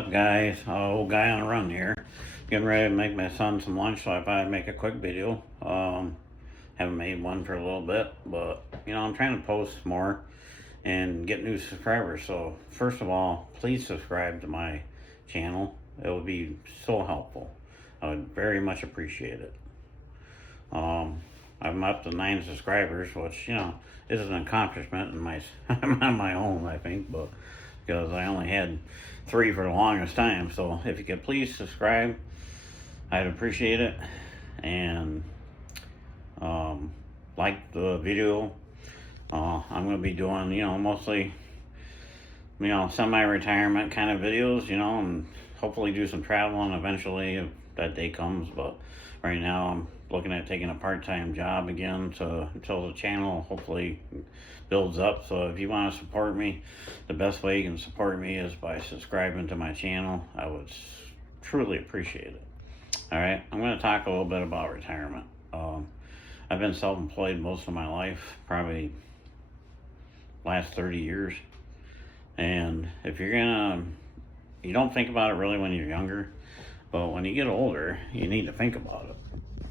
Up, guys? Old guy on a run here. Getting ready to make my son some lunch, so I thought I'd make a quick video. Haven't made one for a little bit, but I'm trying to post more and get new subscribers. So first of all, please subscribe to my channel. It would be so helpful. I would very much appreciate it. I'm up to 9 subscribers, which is an accomplishment in my on my own, I think, but because I only had 3 for the longest time. So if you could please subscribe, I'd appreciate it. And like the video. I'm going to be doing, mostly, semi-retirement kind of videos, and hopefully do some traveling eventually if that day comes. But right now I'm looking at taking a part-time job again until the channel hopefully builds up. So if you want to support me, the best way you can support me is by subscribing to my channel. I would truly appreciate it. All right, I'm going to talk a little bit about retirement. I've been self-employed most of my life, probably last 30 years. And if you don't think about it really when you're younger, but when you get older, you need to think about it.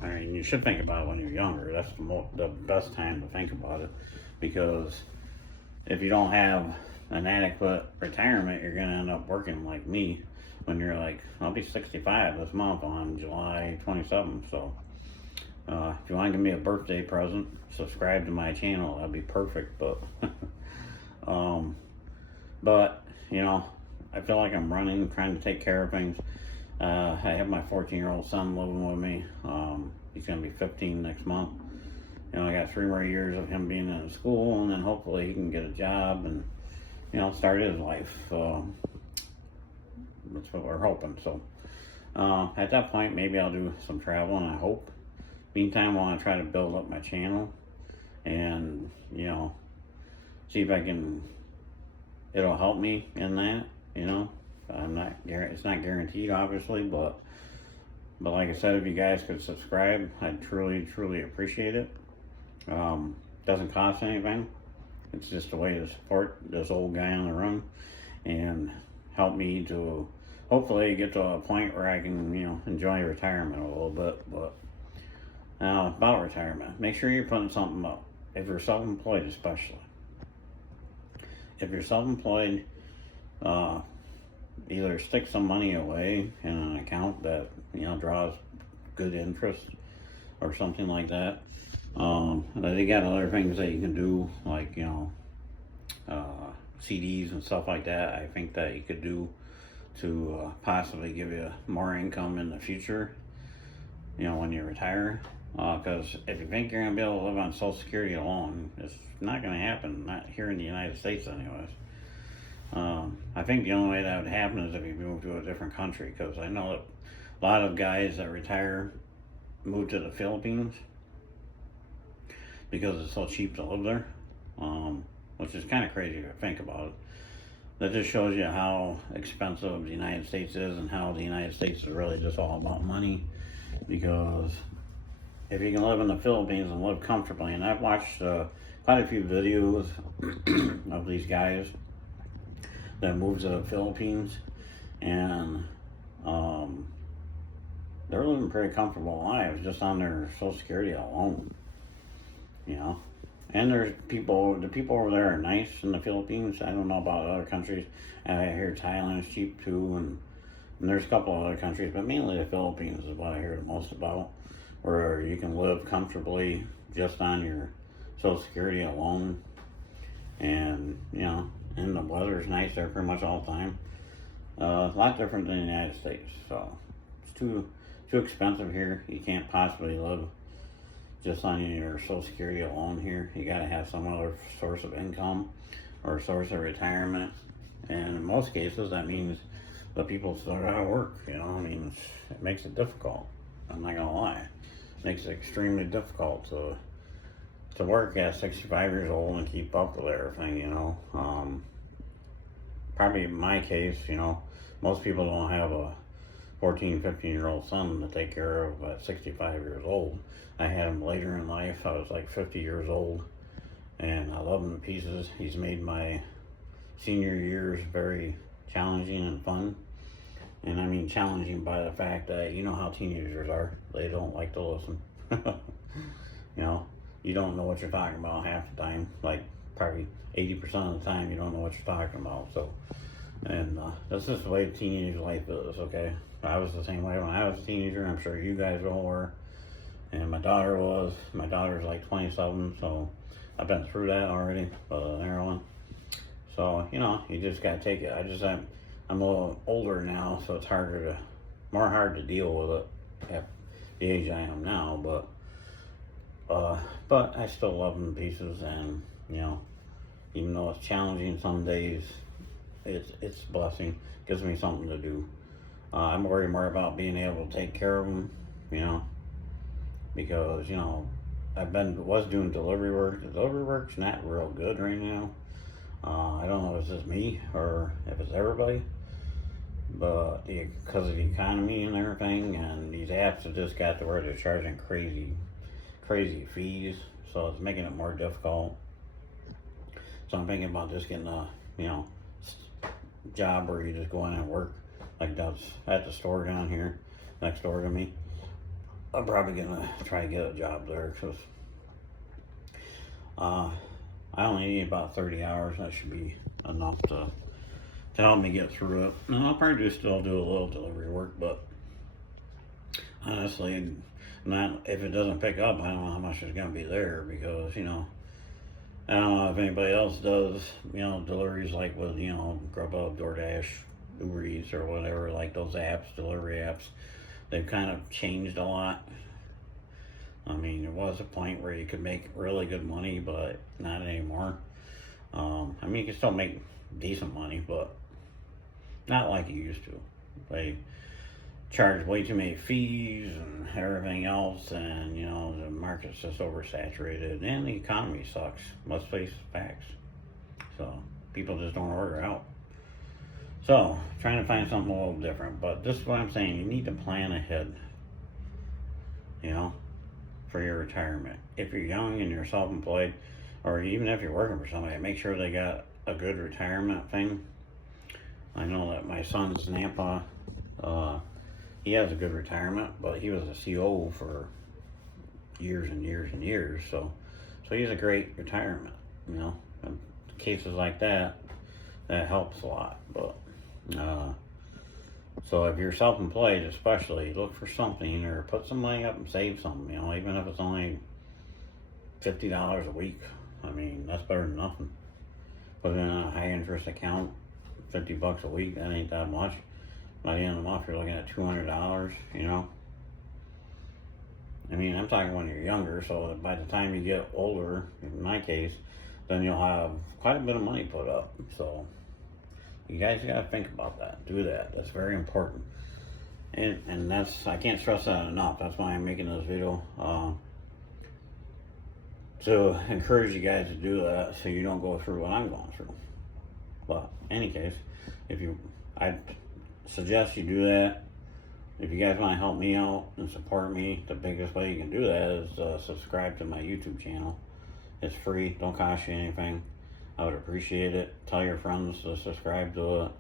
I mean, you should think about it when you're younger. That's the best time to think about it, because if you don't have an adequate retirement, you're going to end up working like me when you're like, I'll be 65 this month on July 27th. So if you want to give me a birthday present, subscribe to my channel. That'd be perfect. But I feel like I'm running, trying to take care of things. I have my 14-year-old son living with me. He's going to be 15 next month. I got 3 more years of him being in school, and then hopefully he can get a job and, start his life. That's what we're hoping. So at that point, maybe I'll do some traveling, I hope. Meantime, I want to try to build up my channel and, see if I can, it'll help me in that, it's not guaranteed, obviously, but like I said, if you guys could subscribe, I'd truly appreciate it. Doesn't cost anything. It's just a way to support this old guy on the run and help me to hopefully get to a point where I can, enjoy retirement a little bit. But now about retirement, make sure you're putting something up. If you're self-employed, especially. If you're self-employed, either stick some money away in an account that draws good interest or something like that. They got other things that you can do, like CDs and stuff like that. I think that you could do to possibly give you more income in the future, when you retire. Because if you think you're going to be able to live on Social Security alone, it's not going to happen, not here in the United States anyways. I think the only way that would happen is if you move to a different country, because I know that a lot of guys that retire move to the Philippines because it's so cheap to live there, which is kind of crazy to think about it. That just shows you how expensive the United States is and how the United States is really just all about money. Because if you can live in the Philippines and live comfortably, and I've watched quite a few videos of these guys that moved to the Philippines, and they're living pretty comfortable lives just on their Social Security alone, And the people over there are nice in the Philippines. I don't know about other countries. I hear Thailand is cheap too, and there's a couple of other countries, but mainly the Philippines is what I hear the most about, where you can live comfortably just on your Social Security alone. And, and the weather is nice there pretty much all the time. A lot different than the United States. So it's too expensive here. You can't possibly live just on your Social Security alone here. You got to have some other source of income or source of retirement. And in most cases, that means the people still got to work. It makes it difficult. I'm not gonna lie. It makes it extremely difficult to work at 65 years old and keep up with everything. Probably in my case, most people don't have a 14, 15-year-old son to take care of at 65 years old. I had him later in life. I was like 50 years old, and I love him to pieces. He's made my senior years very challenging and fun. And I mean challenging by the fact that you know how teenagers are. They don't like to listen. You know, you don't know what you're talking about half the time. Like probably 80% of the time you don't know what you're talking about. So, and that's just the way teenage life is, okay? I was the same way when I was a teenager. I'm sure you guys all were. And my daughter was. My daughter's like 27, so I've been through that already, heroin. So, you know, you just gotta take it. I'm a little older now, so it's more hard to deal with it at the age I am now, but I still love them to pieces, and, you know, even though it's challenging some days, it's a blessing. Gives me something to do. I'm worried more about being able to take care of them, you know, because, you know, was doing delivery work. The delivery work's not real good right now. I don't know if it's just me or if it's everybody, but because of the economy and everything, and these apps have just got to where they're charging crazy fees, so it's making it more difficult. So I'm thinking about just getting a, you know, job where you just go in and work, like that's at the store down here next door to me. I'm probably gonna try to get a job there, because I only need about 30 hours. That should be enough to help me get through it. And I'll probably still do a little delivery work, but honestly, if it doesn't pick up, I don't know how much is gonna be there, because, you know, I don't know if anybody else does, you know, deliveries like with, you know, Grubhub, DoorDash, Uber Eats, or whatever, like those apps, delivery apps. They've kind of changed a lot. I mean, there was a point where you could make really good money, but not anymore. I mean, you can still make decent money, but not like you used to. They charge way too many fees and everything else, and, you know, the market's just oversaturated, and the economy sucks. Let's face facts. So people just don't order out. So, trying to find something a little different, but this is what I'm saying. You need to plan ahead, you know, for your retirement. If you're young and you're self-employed, or even if you're working for somebody, make sure they got a good retirement thing. I know that my son's Nampa, he has a good retirement, but he was a CO for years and years and years, so he's a great retirement, you know. In cases like that helps a lot, but so if you're self-employed, especially, look for something, or put some money up and save something, you know, even if it's only $50 a week. I mean, that's better than nothing. Put it in a high interest account, $50 a week, that ain't that much. By the end of the month, you're looking at $200, you know. I mean, I'm talking when you're younger, so by the time you get older, in my case, then you'll have quite a bit of money put up. So you guys gotta think about that. Do that. That's very important. And that's, I can't stress that enough. That's why I'm making this video. To encourage you guys to do that, so you don't go through what I'm going through. But in any case, I'd suggest you do that. If you guys want to help me out and support me, the biggest way you can do that is subscribe to my YouTube channel. It's free, don't cost you anything. I would appreciate it. Tell your friends to subscribe to it.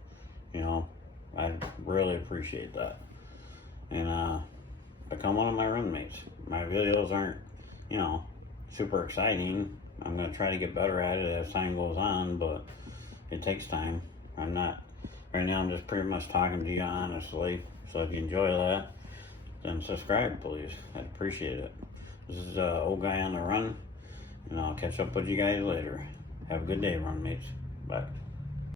You know, I'd really appreciate that. And become one of my roommates. My videos aren't, you know, super exciting. I'm going to try to get better at it as time goes on, but it takes time. Right now I'm just pretty much talking to you honestly. So if you enjoy that, then subscribe, please. I'd appreciate it. This is Old Guy on the Run, and I'll catch up with you guys later. Have a good day, run mates. Bye.